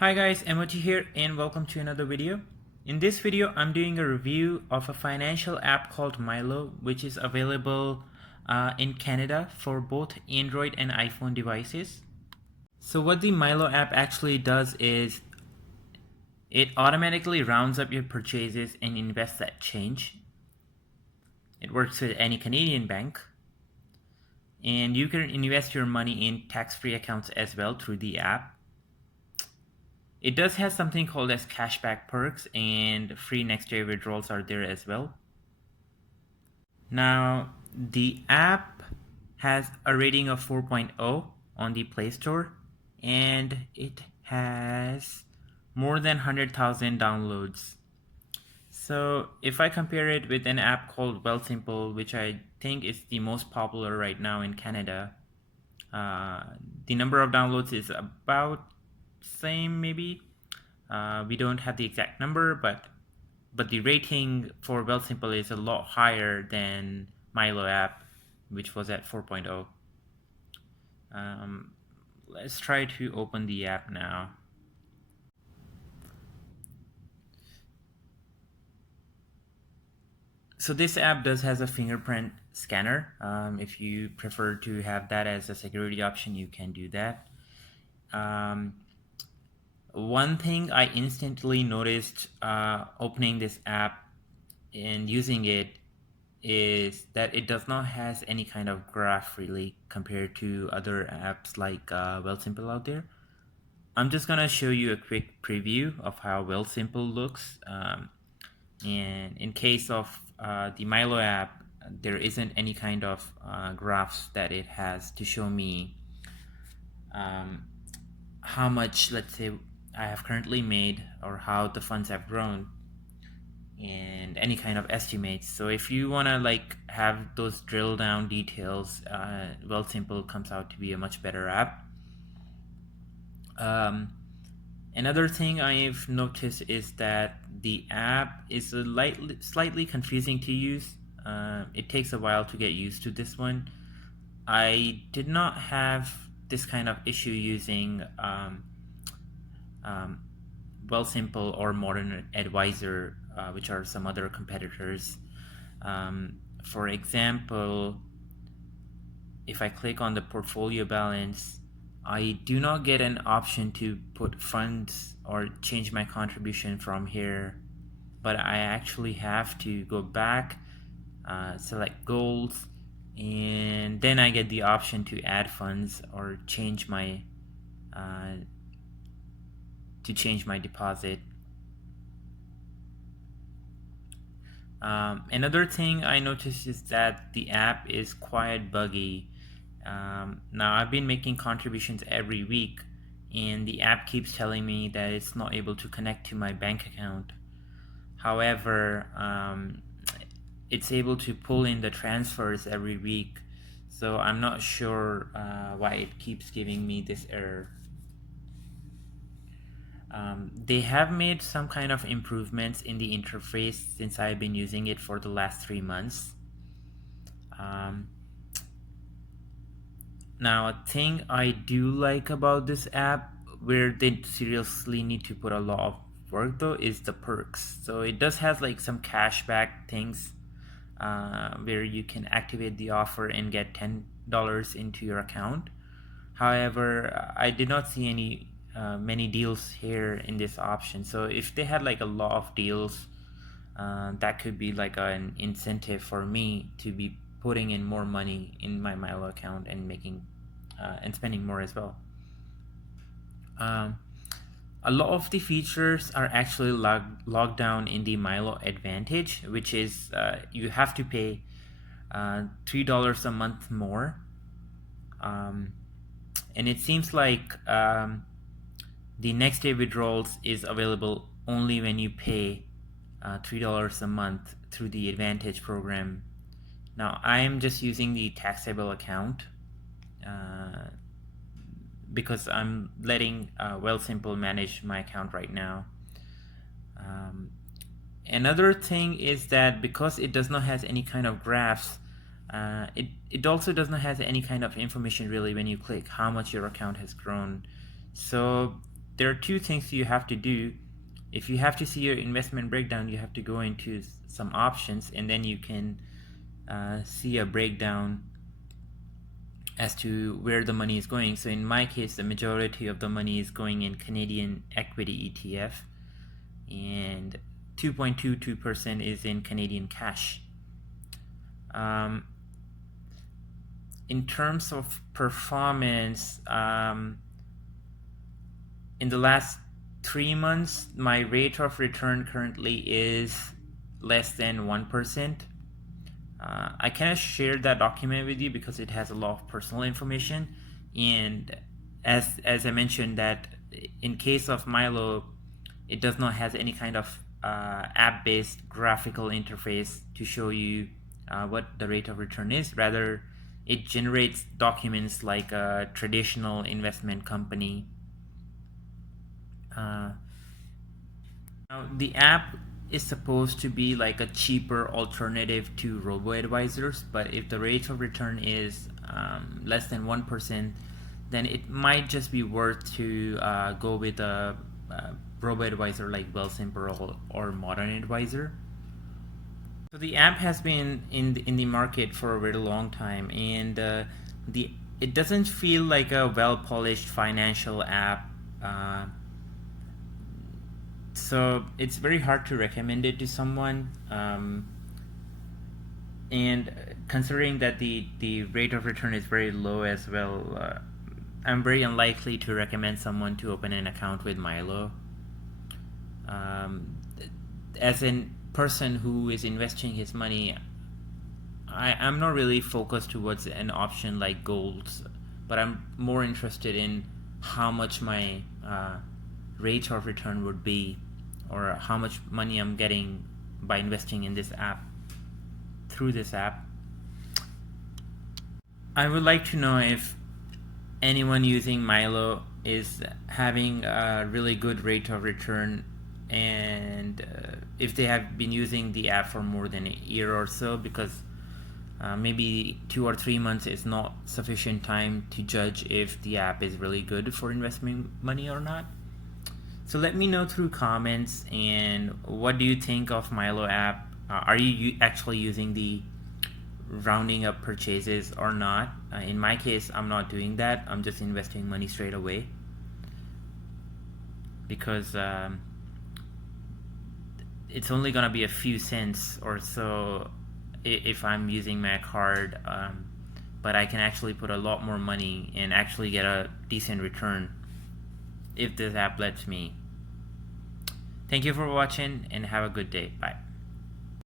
Hi guys, Emoti here and welcome to another video. In this video, I'm doing a review of a financial app called Mylo, which is available in Canada for both Android and iPhone devices. So what the Mylo app actually does is it automatically rounds up your purchases and invests that change. It works with any Canadian bank. And you can invest your money in tax-free accounts as well through the app. It does have something called as cashback perks, and free next day withdrawals are there as well. Now, the app has a rating of 4.0 on the Play Store, and it has more than 100,000 downloads. So if I compare it with an app called Wealthsimple, which I think is the most popular right now in Canada, the number of downloads is about same maybe. We don't have the exact number, but the rating for Wealthsimple is a lot higher than Mylo app, which was at 4.0. Let's try to open the app now. So this app does has a fingerprint scanner. If you prefer to have that as a security option, you can do that. One thing I instantly noticed opening this app and using it is that it does not has any kind of graph really compared to other apps like Wealthsimple out there. I'm just gonna show you a quick preview of how Wealthsimple looks. And in case of the Mylo app, there isn't any kind of graphs that it has to show me how much, let's say, I have currently made or how the funds have grown and any kind of estimates. So if you want to like have those drill down details, Wealthsimple comes out to be a much better app. Another thing I've noticed is that the app is slightly confusing to use. It takes a while to get used to this one. I did not have this kind of issue using Wealthsimple or Modern Advisor, which are some other competitors. For example, if I click on the portfolio balance, I do not get an option to put funds or change my contribution from here, but I actually have to go back, select goals, and then I get the option to add funds or change my deposit. Another thing I noticed is that the app is quite buggy. Now I've been making contributions every week and the app keeps telling me that it's not able to connect to my bank account. However, it's able to pull in the transfers every week, so I'm not sure why it keeps giving me this error. They have made some kind of improvements in the interface since I've been using it for the last 3 months. Now, a thing I do like about this app, where they seriously need to put a lot of work though, is the perks. So it does have like some cashback things where you can activate the offer and get $10 into your account. However, I did not see any many deals here in this option. So if they had like a lot of deals, that could be like an incentive for me to be putting in more money in my Mylo account and making and spending more as well. A lot of the features are actually logged down in the Mylo Advantage, which is you have to pay $3 a month more, and it seems like the next day withdrawals is available only when you pay $3 a month through the Advantage program. Now I am just using the taxable account because I'm letting Wealthsimple manage my account right now. Another thing is that because it does not have any kind of graphs, it also does not have any kind of information really when you click how much your account has grown. So there are two things you have to do. If you have to see your investment breakdown, you have to go into some options, and then you can see a breakdown as to where the money is going. So in my case, the majority of the money is going in Canadian equity ETF, and 2.22% is in Canadian cash. In terms of performance, in the last 3 months, my rate of return currently is less than 1%. I cannot share that document with you because it has a lot of personal information, and as I mentioned, that in case of Mylo, it does not have any kind of app-based graphical interface to show you what the rate of return is. Rather, it generates documents like a traditional investment company. Now, the app is supposed to be like a cheaper alternative to robo-advisors, but if the rate of return is less than 1%, then it might just be worth to go with a robo-advisor like Wealthsimple or Modern Advisor. So the app has been in the market for a very long time, and it doesn't feel like a well-polished financial app. So it's very hard to recommend it to someone, and considering that the rate of return is very low as well, I'm very unlikely to recommend someone to open an account with Mylo. As a person who is investing his money, I'm not really focused towards an option like golds, but I'm more interested in how much my rate of return would be, or how much money I'm getting by investing in this app, through this app. I would like to know if anyone using Mylo is having a really good rate of return, and if they have been using the app for more than a year or so, because maybe 2 or 3 months is not sufficient time to judge if the app is really good for investing money or not. So let me know through comments, and what do you think of Mylo app? Are you actually using the rounding up purchases or not? In my case, I'm not doing that. I'm just investing money straight away, because it's only gonna be a few cents or so if I'm using my card, but I can actually put a lot more money and actually get a decent return if this app lets me. Thank you for watching, and have a good day. Bye.